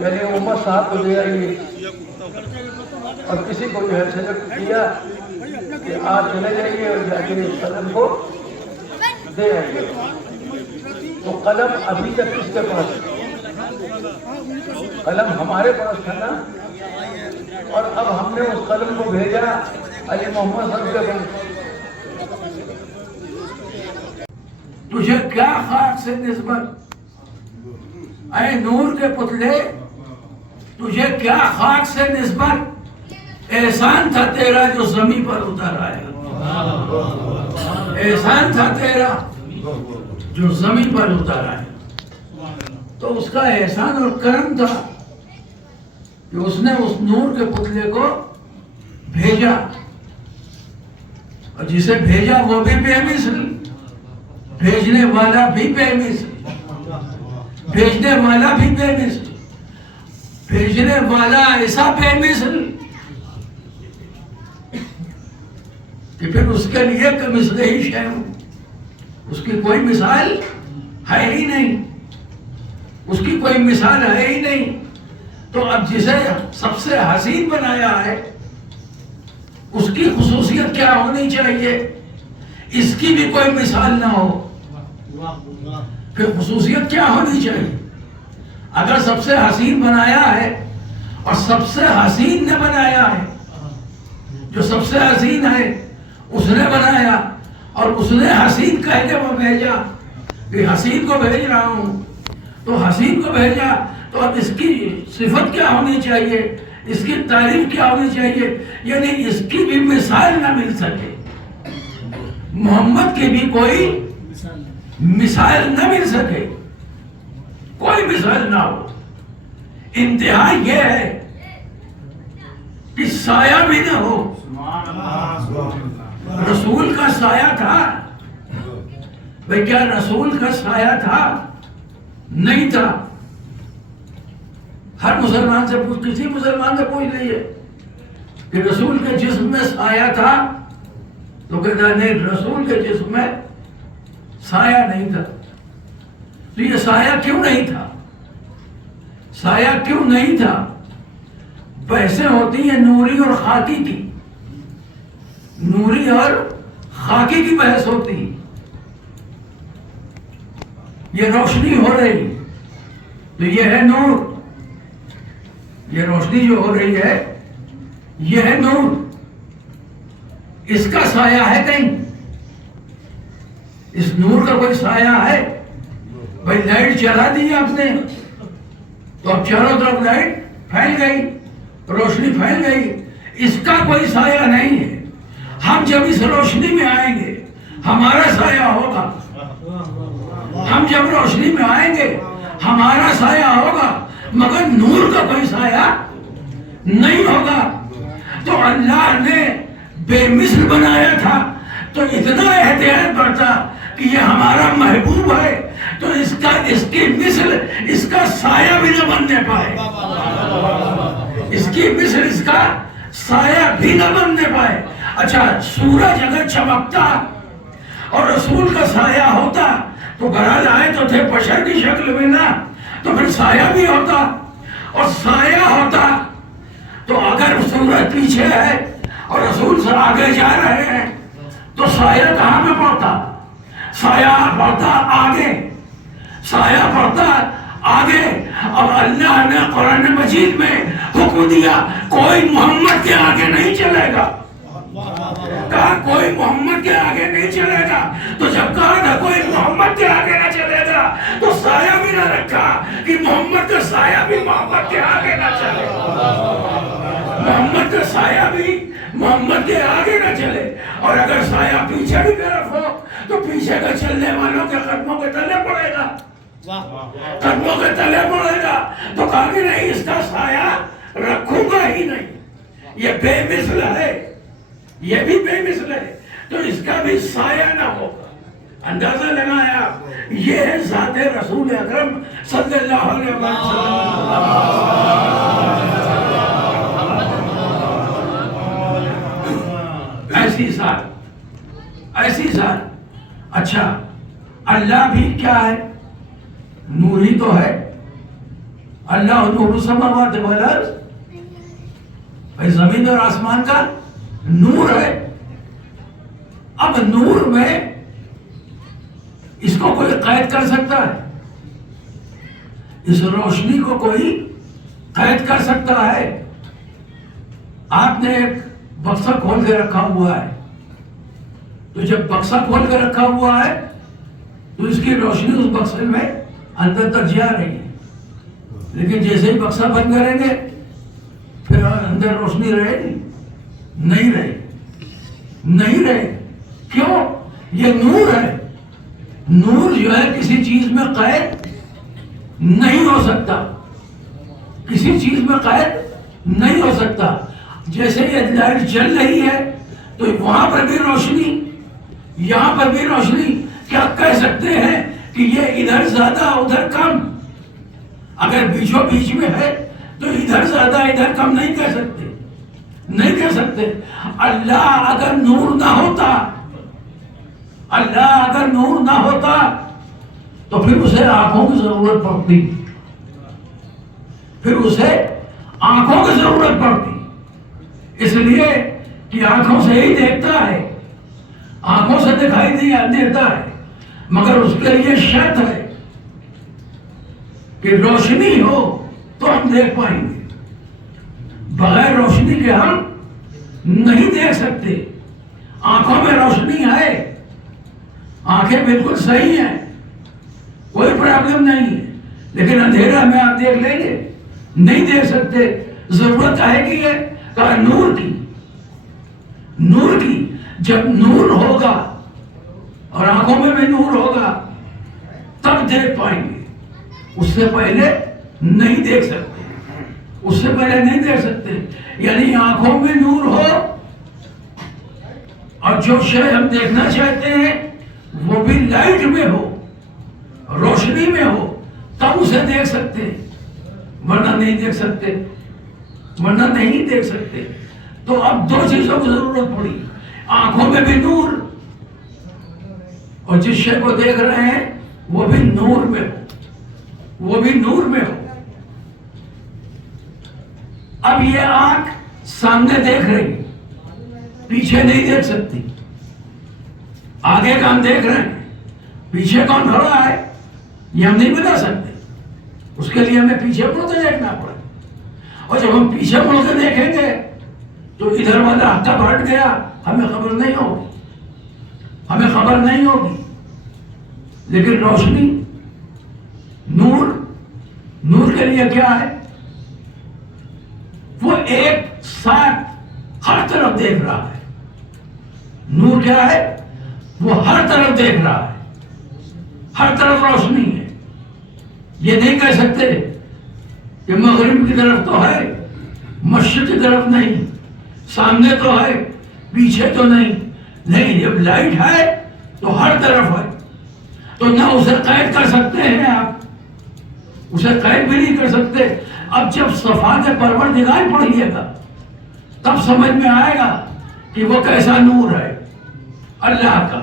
یعنی امت صاحب کو دے آئیے اور کسی کو بھی سلیکٹ کیا کہ آپ چلے جائیے اور جا کے قلم کو دے آئیے. تو قلم ابھی تک کس کے پاس ہے؟ قلم ہمارے پاس تھا نا، اور اب ہم نے اس قلم کو بھیجا علی محمد صاحب کے پاس. تجھے کیا خاک سے نسبت، اے نور کے پتلے تجھے کیا خاک سے نسبت، احسان تھا تیرا جو زمین پر اتر آیا. احسان تھا تیرا جو زمین پر اتر آیا. تو اس کا احسان اور کرم تھا کہ اس نے اس نور کے پتلے کو بھیجا، اور جسے بھیجا وہ بھی بے مثل، بھیجنے والا بھی بے مثل، بھیجنے والا بھی بے مثل، بھیجنے والا ایسا بے مثل کہ پھر اس کے لیے کمثلہ ہی شیء، اس کی کوئی مثال ہے ہی نہیں، اس کی کوئی مثال ہے ہی نہیں. تو اب جسے سب سے حسین بنایا ہے اس کی خصوصیت کیا ہونی چاہیے؟ اس کی بھی کوئی مثال نہ ہو. پھر خصوصیت کیا ہونی چاہیے؟ اگر سب سے حسین بنایا ہے اور سب سے حسین نے بنایا ہے، جو سب سے حسین ہے اس نے بنایا اور اس نے حسین کہہ کے وہ بھیجا کہ حسین کو بھیج رہا ہوں، تو حسین کو بھیجا تو اب اس کی صفت کیا ہونی چاہیے، اس کی تعریف کیا ہونی چاہیے؟ یعنی اس کی بھی مثال نہ مل سکے، محمد کی بھی کوئی مثال نہ مل سکے، کوئی مثال نہ ہو. انتہا یہ ہے کہ سایہ بھی نہ ہو. رسول کا سایہ تھا بھئی، کیا رسول کا سایہ تھا؟ نہیں تھا. ہر مسلمان سے پوچھ، کسی مسلمان سے پوچھ لیجیے کہ رسول کے جسم میں سایہ تھا تو کہتا ہے نہیں، رسول کے جسم میں سایہ نہیں تھا. تو یہ سایہ کیوں نہیں تھا؟ سایہ کیوں نہیں تھا؟ بحثیں ہوتی ہیں نوری اور خاکی کی، نوری اور خاکی کی بحث ہوتی ہے. یہ روشنی ہو رہی تو یہ ہے نور، یہ روشنی جو ہو رہی ہے یہ ہے نور. اس کا سایہ ہے کہیں؟ اس نور کا کوئی سایہ ہے؟ بھائی لائٹ چلا دی آپ نے تو اب چاروں طرف لائٹ پھیل گئی، روشنی پھیل گئی، اس کا کوئی سایہ نہیں ہے. ہم جب اس روشنی میں آئیں گے ہمارا سایہ ہوگا، ہم جب روشنی میں آئیں گے ہمارا سایہ ہوگا، مگر نور کا کوئی سایہ نہیں ہوگا. تو اللہ نے بے مثل بنایا تھا تو اتنا احتیاط برتا کہ یہ ہمارا محبوب ہے تو اس کی مثل، اس کا سایہ بھی نہ بننے پائے، اس کی مثل، اس کا سایہ بھی نہ بننے پائے. اچھا، سورج اگر چمکتا اور رسول کا سایہ ہوتا تو بہرحال آئے تو تھے بشر کی شکل میں نا، تو پھر سایہ بھی ہوتا، اور سایہ ہوتا تو اگر سورج پیچھے ہے اور رسول سے آگے جا رہے ہیں تو سایہ کہاں پہ پڑتا؟ سایہ پڑتا آگے، سایہ پڑتا آگے. اور اللہ نے قرآن مجید میں حکم دیا کوئی محمد کے آگے نہیں چلے گا. کہا کوئی محمد کے آگے نہیں چلے گا. تو جب کہا تھا کوئی محمد کے آگے نہ چلے گا تو سایہ بھی نہ رکھا کہ محمد کا سایہ بھی محمد کے آگے نہ چلے، محمد کا سایہ بھی محمد کے آگے نہ چلے. اور اگر سایہ پیچھے کی طرف ہو تو پیچھے کا چلنے والوں کے قدموں کے تلے پڑے گا، قدموں کے تلے پڑے گا. تو کہا کہ نہیں، اس کا سایہ رکھوں گا ہی نہیں، یہ بے مثل ہے، یہ بھی بے مثل ہے تو اس کا بھی سایہ نہ ہوگا. اندازہ لگایا، یہ ہے ذات رسول اکرم صلی اللہ علیہ وسلم. ایسی ذات، ایسی ذات. اچھا، اللہ بھی کیا ہے؟ نور ہی تو ہے. اللہ نور السماوات والارض، بھائی زمین اور آسمان کا نور ہے. اب نور میں اس کو کوئی قید کر سکتا ہے؟ اس روشنی کو کوئی قید کر سکتا ہے؟ آپ نے ایک بکسا کھول کے رکھا ہوا ہے، تو جب بکسا کھول کے رکھا ہوا ہے تو اس کی روشنی اس بکسے میں اندر تک جا رہی ہے، لیکن جیسے ہی بکسا بند کریں گے پھر اندر روشنی رہے گی؟ نہیں رہے، نہیں رہے. کیوں؟ یہ نور ہے. نور جو ہے کسی چیز میں قید نہیں ہو سکتا، کسی چیز میں قید نہیں ہو سکتا. جیسے یہ لائٹ جل رہی ہے تو وہاں پر بھی روشنی، یہاں پر بھی روشنی. کیا کہہ سکتے ہیں کہ یہ ادھر زیادہ ادھر کم؟ اگر بیچوں بیچ میں ہے تو ادھر زیادہ ادھر کم نہیں کہہ سکتے، نہیں کہہ سکتے. اللہ اگر نور نہ ہوتا، اللہ اگر نور نہ ہوتا تو پھر اسے آنکھوں کی ضرورت پڑتی، پھر اسے آنکھوں کی ضرورت پڑتی. اس لیے کہ آنکھوں سے ہی دیکھتا ہے، آنکھوں سے دکھائی دیتا ہے، مگر اس کے لیے شرط ہے کہ روشنی ہو تو ہم دیکھ پائیں گے. بغیر روشنی کے ہم نہیں دیکھ سکتے. آنکھوں میں روشنی ہے، آنکھیں بالکل صحیح ہیں، کوئی پرابلم نہیں ہے، لیکن اندھیرا میں آپ دیکھ لیں گے نہیں دیکھ سکتے. ضرورت ہے کہ ہے کہا نور کی، نور کی. جب نور ہوگا اور آنکھوں میں بھی نور ہوگا تب دیکھ پائیں گے. اس سے پہلے نہیں دیکھ سکتے، اس سے پہلے نہیں دیکھ سکتے. یعنی آنکھوں میں نور ہو اور جو شے ہم دیکھنا چاہتے ہیں وہ بھی لائٹ میں ہو، روشنی میں ہو، تب اسے دیکھ سکتے، ورنہ نہیں دیکھ سکتے، ورنہ نہیں دیکھ سکتے. تو اب دو چیزوں کی ضرورت پڑی، آنکھوں میں بھی نور اور جس شے کو دیکھ رہے ہیں وہ بھی نور میں ہو، وہ بھی نور میں ہو. اب یہ آنکھ سامنے دیکھ رہی، پیچھے نہیں دیکھ سکتی. آگے کا ہم دیکھ رہے ہیں، پیچھے کون کھڑا ہے یہ ہم نہیں بتا سکتے. اس کے لیے ہمیں پیچھے مڑ کے دیکھنا پڑے، اور جب ہم پیچھے مڑ کے دیکھیں گے تو ادھر والا کب ہٹ گیا ہمیں خبر نہیں ہوگی، ہمیں خبر نہیں ہوگی. لیکن روشنی، نور، نور کے لیے کیا ہے؟ وہ ایک ساتھ ہر طرف دیکھ رہا ہے. نور کیا ہے؟ وہ ہر طرف دیکھ رہا ہے، ہر طرف روشنی ہے. یہ نہیں کہہ سکتے کہ مغرب کی طرف تو ہے، مشرق کی طرف نہیں، سامنے تو ہے، پیچھے تو نہیں. نہیں، جب لائٹ ہے تو ہر طرف ہے. تو نہ اسے قید کر سکتے ہیں آپ، اسے قید بھی نہیں کر سکتے. اب جب صفات پروردگار پڑھیے گا تب سمجھ میں آئے گا کہ وہ کیسا نور ہے اللہ کا.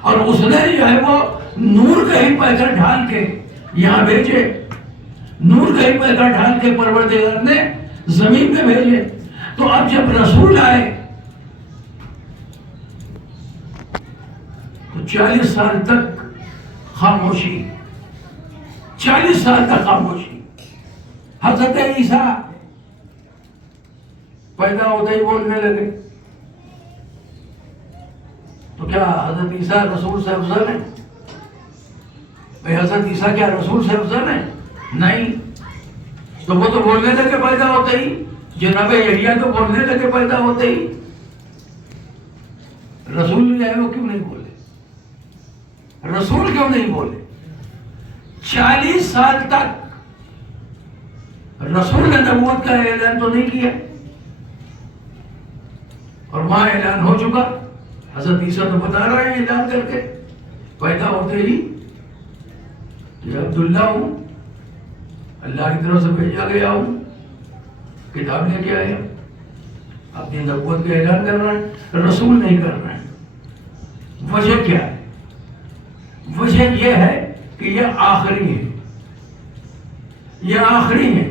اور اس نے جو ہے وہ نور کا ہی پیکر ڈھال کے یہاں بھیجے، نور کا ہی پیکر ڈھال کے پروردگار نے زمین میں بھیجے. تو اب جب رسول آئے تو 40 سال تک خاموشی، 40 سال تک خاموشی. حضرت عیسیٰ پیدا ہوتے ہی بولنے لگے. تو کیا حضرت عیسیٰ رسول سے افضل ہے؟ بھئی حضرت عیسیٰ کیا رسول سے افضل ہے؟ نہیں. تو وہ تو بولنے لگے پیدا ہوتے ہی. جناب یحییٰ تو بولنے لگے پیدا ہوتے ہی. رسول جو ہے وہ کیوں نہیں بولے؟ رسول کیوں نہیں بولے؟ 40 سال تک رسول نے نبوت کا اعلان تو نہیں کیا، اور وہاں اعلان ہو چکا. حضرت عیسیٰ تو بتا رہے ہیں اعلان کر کے پیدا ہوتے ہی کہ عبداللہ ہوں، اللہ کی طرف سے بھیجا گیا ہوں، کتاب لے کے آیا. اپنی نبوت کا اعلان کر رہے ہیں، رسول نہیں کر رہے ہیں. وجہ کیا ہے؟ وجہ یہ ہے کہ یہ آخری ہے. یہ آخری ہے،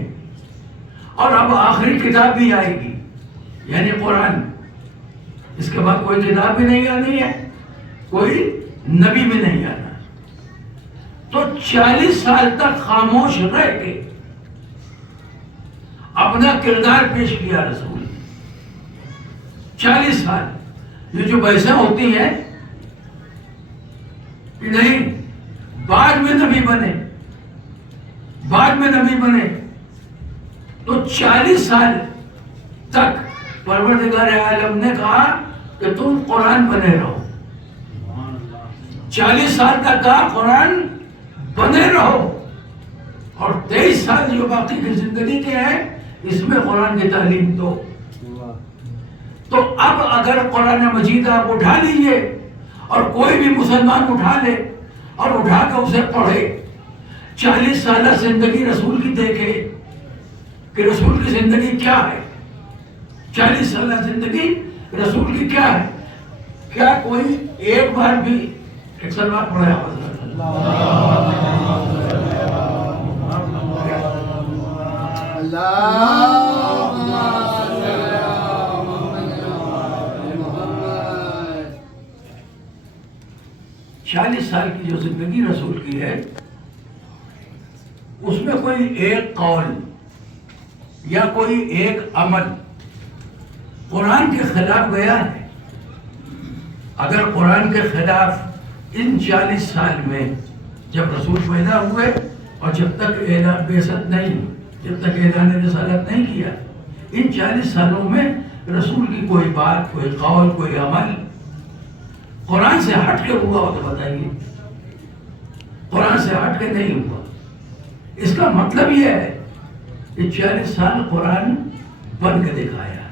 اور اب آخری کتاب بھی آئے گی، یعنی قرآن۔ اس کے بعد کوئی کتاب بھی نہیں آنی ہے، کوئی نبی بھی نہیں آنا۔ تو 40 سال تک خاموش رہ کے اپنا کردار پیش کیا رسول نے۔ 40 سال یہ جو بحثیں ہوتی ہیں کہ نہیں بعد میں نبی بنے، بعد میں نبی بنے، تو 40 سال تک پروردگار عالم نے کہا کہ تم قرآن بنے رہو۔ 40 سال تک کہا قرآن بنے رہو، اور 23 سال جو باقی کی زندگی کے ہیں اس میں قرآن کی تعلیم دو۔ تو اب اگر قرآن مجید آپ اٹھا لیجئے، اور کوئی بھی مسلمان اٹھا لے اور اٹھا کے اسے پڑھے، 40 سالہ زندگی رسول کی دیکھے کہ رسول کی زندگی کیا ہے، 40 سالہ زندگی رسول کی کیا ہے، کیا کوئی ایک بار بھی ایک سلوات پڑھا حضرت؟ چالیس سال کی جو زندگی رسول کی ہے اس میں کوئی ایک قول یا کوئی ایک عمل قرآن کے خلاف گیا ہے؟ اگر قرآن کے خلاف ان 40 سال میں جب رسول پیدا ہوئے اور جب تک اعلان بعثت نہیں، جب تک اعلان رسالت نہیں کیا، ان 40 سالوں میں رسول کی کوئی بات، کوئی قول، کوئی عمل قرآن سے ہٹ کے ہوا ہو تو بتائیے؟ قرآن سے ہٹ کے نہیں ہوا۔ اس کا مطلب یہ ہے کہ 40 سال قرآن بن کے دکھایا۔